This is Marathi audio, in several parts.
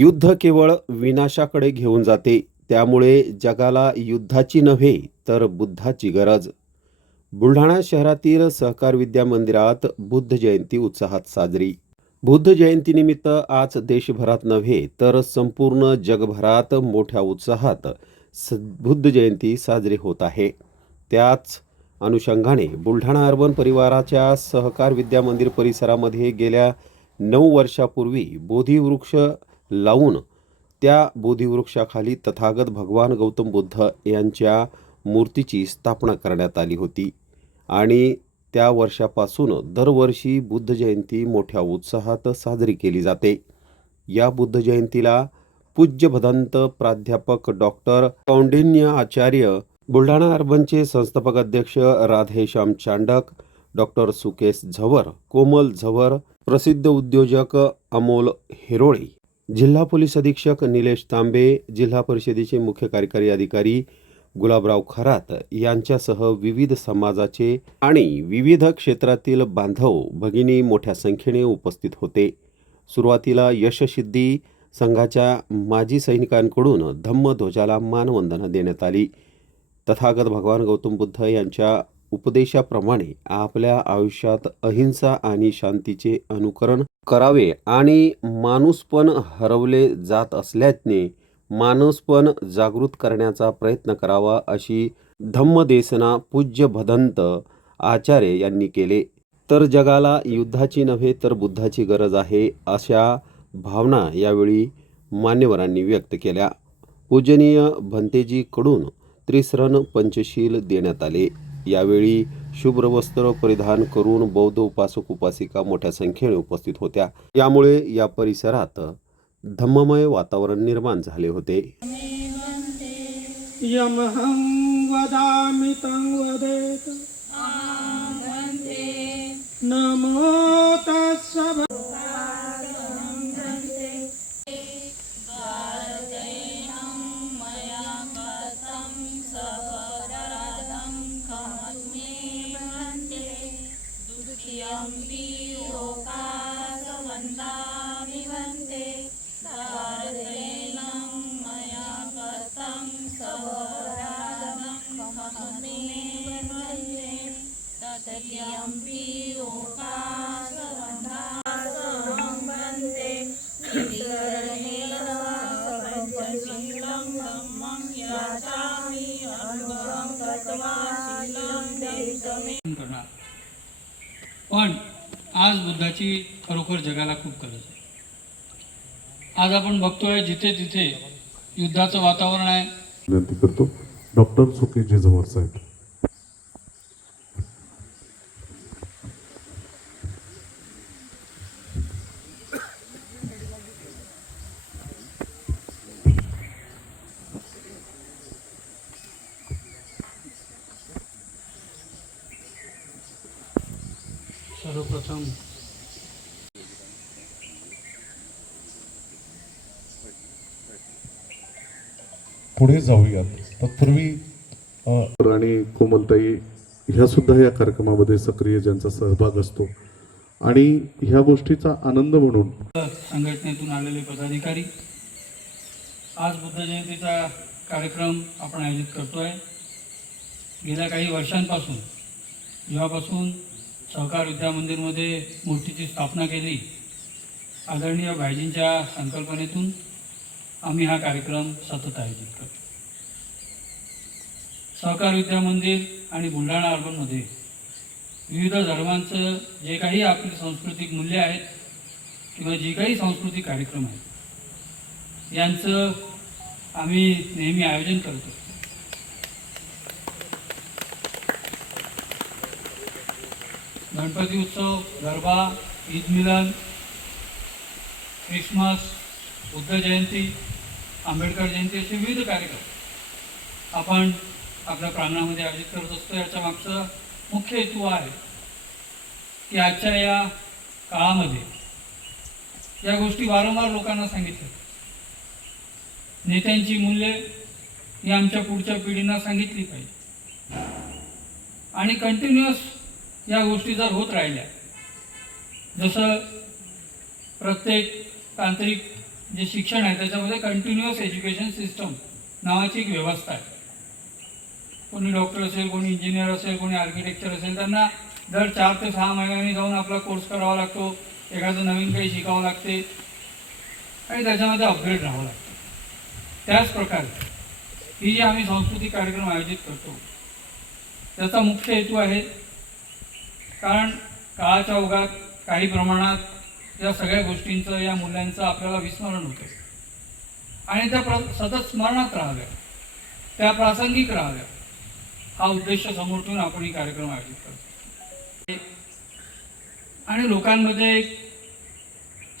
युद्ध केवळ विनाशाकडे घेऊन जाते. त्यामुळे जगाला युद्धाची नव्हे तर बुद्धाची गरज. बुलढाणा शहरातील सहकार विद्या मंदिरात बुद्ध जयंती उत्साहात साजरी. बुद्ध जयंतीनिमित्त आज देशभरात नव्हे तर संपूर्ण जगभरात मोठ्या उत्साहात बुद्ध जयंती साजरी होत आहे. त्याच अनुषंगाने बुलढाणा अर्बन परिवाराच्या सहकार विद्या मंदिर परिसरामध्ये गेल्या 9 वर्षापूर्वी बोधिवृक्ष लावून त्या बोधिवृक्षाखाली तथागत भगवान गौतम बुद्ध यांच्या मूर्तीची स्थापना करण्यात आली होती आणि त्या वर्षापासून दरवर्षी बुद्ध जयंती मोठ्या उत्साहात साजरी केली जाते. या बुद्ध जयंतीला पूज्य भदंत प्राध्यापक डॉक्टर कौंडिन्य आचार्य, बुलढाणा अर्बनचे संस्थापक अध्यक्ष राधेश्याम चांडक, डॉक्टर सुकेश झवर, कोमल झवर, प्रसिद्ध उद्योजक अमोल हिरोळे, जिल्हा पोलीस अधीक्षक निलेश तांबे, जिल्हा परिषदेचे मुख्य कार्यकारी अधिकारी गुलाबराव खरात यांच्यासह विविध समाजाचे आणि विविध क्षेत्रातील बांधव भगिनी मोठ्या संख्येने उपस्थित होते. सुरुवातीला यशसिद्धी संघाच्या माजी सैनिकांकडून धम्मध्वजाला मानवंदना देण्यात आली. तथागत भगवान गौतम बुद्ध यांच्या उपदेशाप्रमाणे आपल्या आयुष्यात अहिंसा आणि शांतीचे अनुकरण करावे आणि माणूसपण हरवले जात असल्याने माणूसपण जागृत करण्याचा प्रयत्न करावा अशी धम्मदेशना पूज्य भदंत आचार्य यांनी केले. तर जगाला युद्धाची नव्हे तर बुद्धाची गरज आहे अशा भावना यावेळी मान्यवरांनी व्यक्त केल्या. पूजनीय भंतेजीकडून त्रिसरण पंचशील देण्यात आले. यावेळी शुभ्र वस्त्र परिधान करून बौद्ध उपासक उपासिका मोठ्या संख्येने उपस्थित होत्या. यामुळे या परिसरात धम्ममय वातावरण निर्माण झाले होते. यमहं वदामि तं वदेत नमो तस्स पण आज बुद्धाची खरोखर जगाला खूप गरज आहे. आज आपण बघतोय जिथे तिथे युद्धाचं वातावरण आहे. विनंती करतो डॉक्टर सुकेश झवर साहेब. सर्वप्रथम पुढे जाऊयात. तत्पूर्वी आणि कोमलताई ह्या सुद्धा या कार्यक्रमामध्ये सक्रिय ज्यांचा सहभाग असतो आणि ह्या गोष्टीचा आनंद म्हणून संघटनेतून आलेले पदाधिकारी आज बुद्ध जयंतीचा कार्यक्रम आपण आयोजित करतोय. गेल्या काही वर्षांपासून जेव्हापासून सहकार विद्या मंदिरमध्ये मूर्तीची स्थापना केली, आदरणीय भाईजींच्या संकल्पनेतून आम्ही हा कार्यक्रम सतत आयोजित करतो. सहकार विद्या मंदिर आणि बुलढाणा अर्बनमध्ये विविध धर्मांचं जे काही आपली सांस्कृतिक मूल्य आहेत किंवा जे काही सांस्कृतिक कार्यक्रम आहेत यांचं आम्ही नेहमी आयोजन करतो. गणपती उत्सव, गरबा, ईद मिलन, ख्रिसमस, बुद्ध जयंती, आंबेडकर जयंती असे विविध कार्यक्रम आपण आपल्या प्रांगणामध्ये आयोजित करत असतो. याच्या मागचा मुख्य हेतू आहे की आजच्या या काळामध्ये या गोष्टी वारंवार लोकांना सांगितल्या. नेत्यांची मूल्ये ही आमच्या पुढच्या पिढींना सांगितली पाहिजे आणि कंटिन्युअस या गोष्टी जर होत राहिल्या, जसं प्रत्येक तांत्रिक जे शिक्षण आहे त्याच्यामध्ये कंटिन्युअस एज्युकेशन सिस्टम नावाची एक व्यवस्था आहे. कोणी डॉक्टर असेल, कोणी इंजिनियर असेल, कोणी आर्किटेक्चर असेल, त्यांना दर 4 ते 6 महिन्यांनी जाऊन आपला कोर्स करावा लागतो. एखादं नवीन काही शिकावं लागते आणि त्याच्यामध्ये अपग्रेड राहावं लागतं. त्याच प्रकारे ही जी आम्ही सांस्कृतिक कार्यक्रम आयोजित करतो त्याचा मुख्य हेतू आहे, कारण काळाच्या ओघात काही प्रमाणात या सगळ्या गोष्टींचं, या मूल्यांचं आपल्याला विस्मरण होतं आणि त्या सतत स्मरणात राहाव्या, त्या प्रासंगिक राहाव्या, हा उद्देश समोर ठेवून आपण ही कार्यक्रम आयोजित करतो. आणि लोकांमध्ये एक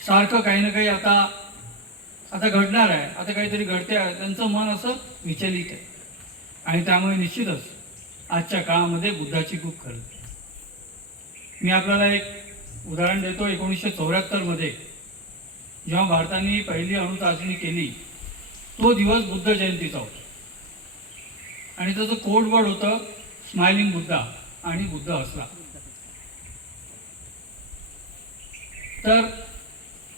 सारखं काही ना काही आता घडणार आहे, आता काहीतरी घडते आहे, त्यांचं मन असं विचलित आहे आणि त्यामुळे निश्चितच आजच्या काळामध्ये बुद्धाची खूप गरज आहे. मी आपल्याला एक उदाहरण देतो. 1974 मध्ये जेव्हा भारताने पहिली अणुचाचणी केली तो दिवस बुद्ध जयंतीचा होता आणि त्याचं कोडवर्ड होतं स्माइलिंग बुद्धा आणि बुद्ध हसला. तर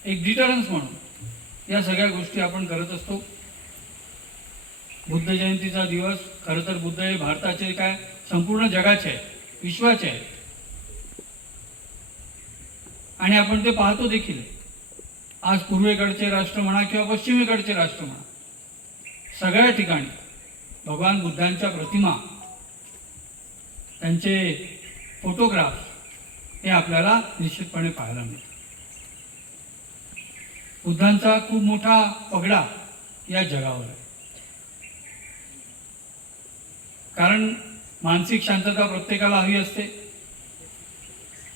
एक डिटरन्स म्हणून या सगळ्या गोष्टी आपण करत असतो. बुद्ध जयंतीचा दिवस खरं तर बुद्ध हे भारताचे काय संपूर्ण जगाचे आहे, विश्वाचे आहे आणि आपण ते पाहतो देखील. आज पूर्वेकडचे राष्ट्र म्हणा किंवा पश्चिमेकडचे राष्ट्र म्हणा, सगळ्या ठिकाणी भगवान बुद्धांच्या प्रतिमा, त्यांचे फोटोग्राफ हे आपल्याला निश्चितपणे पाहायला मिळतात. बुद्धांचा खूप मोठा पगडा या जगावर आहे, कारण मानसिक शांतता प्रत्येकाला हवी असते.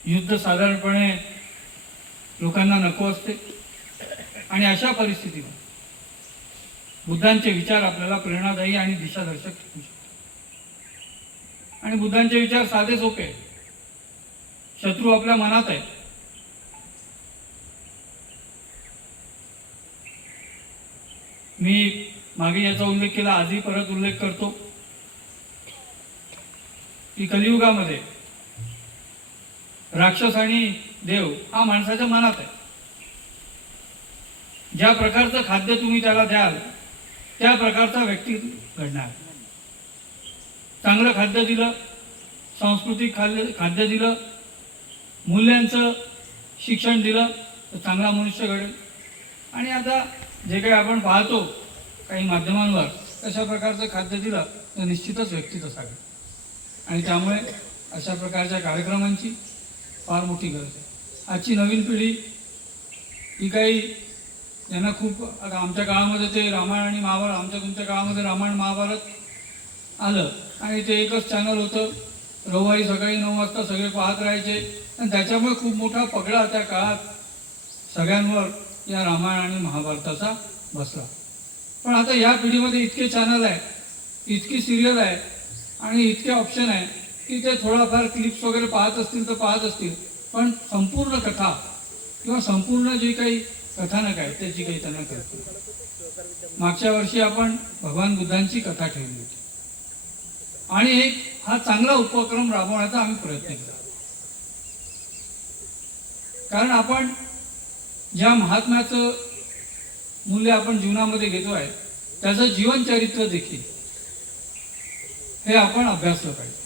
युद्ध साधारणपणे लोकांना नको असते आणि अशा परिस्थितीवर बुद्धांचे विचार आपल्याला प्रेरणादायी आणि दिशादर्शक ठरू शकतात. आणि बुद्धांचे विचार साधे सोपे आहेत. शत्रू आपल्या मनात आहे. मी मागे याचा उल्लेख केला, आजही परत उल्लेख करतो की कलियुगामध्ये राक्षस आणि देव हा माणसाच्या मनात आहे. ज्या प्रकारचं खाद्य तुम्ही त्याला द्याल त्या प्रकारचा व्यक्ती घडणार. चांगलं खाद्य दिलं, सांस्कृतिक खाद्य दिलं, मूल्यांचं शिक्षण दिलं तर चांगला मनुष्य घडेल. आणि आता जे काही आपण पाहतो काही माध्यमांवर, तशा प्रकारचं खाद्य दिलं तर निश्चितच व्यक्ती तसा घडेल. आणि त्यामुळे अशा प्रकारच्या कार्यक्रमांची फार मोठी गरज आहे. आजची नवीन पिढी ही काही यांना खूप, आता आमच्या काळामध्ये ते रामायण आणि महाभारत, आमच्या तुमच्या काळामध्ये रामायण महाभारत आलं आणि ते एकच चॅनल होतं. रविवारी सकाळी 9 वाजता सगळे पाहत राहायचे आणि त्याच्यामुळे खूप मोठा पगडा त्या काळात सगळ्यांवर या रामायण आणि महाभारताचा बसला. पण आता या पिढीमध्ये इतके चॅनल आहे, इतकी सिरियल आहे आणि इतके ऑप्शन आहे की ते थोडाफार क्लिप्स वगैरे पाहत असतील तर पाहत असतील, पण संपूर्ण कथा किंवा संपूर्ण जे काही कथानक आहे त्याची काही त्यांना कळते. मागच्या वर्षी आपण भगवान बुद्धांची कथा ठेवली होती आणि एक हा चांगला उपक्रम राबवण्याचा आम्ही प्रयत्न केला. कारण आपण ज्या महात्म्याचं मूल्य आपण जीवनामध्ये घेतो आहे त्याचं जीवनचरित्र देखील हे आपण अभ्यासलं पाहिजे.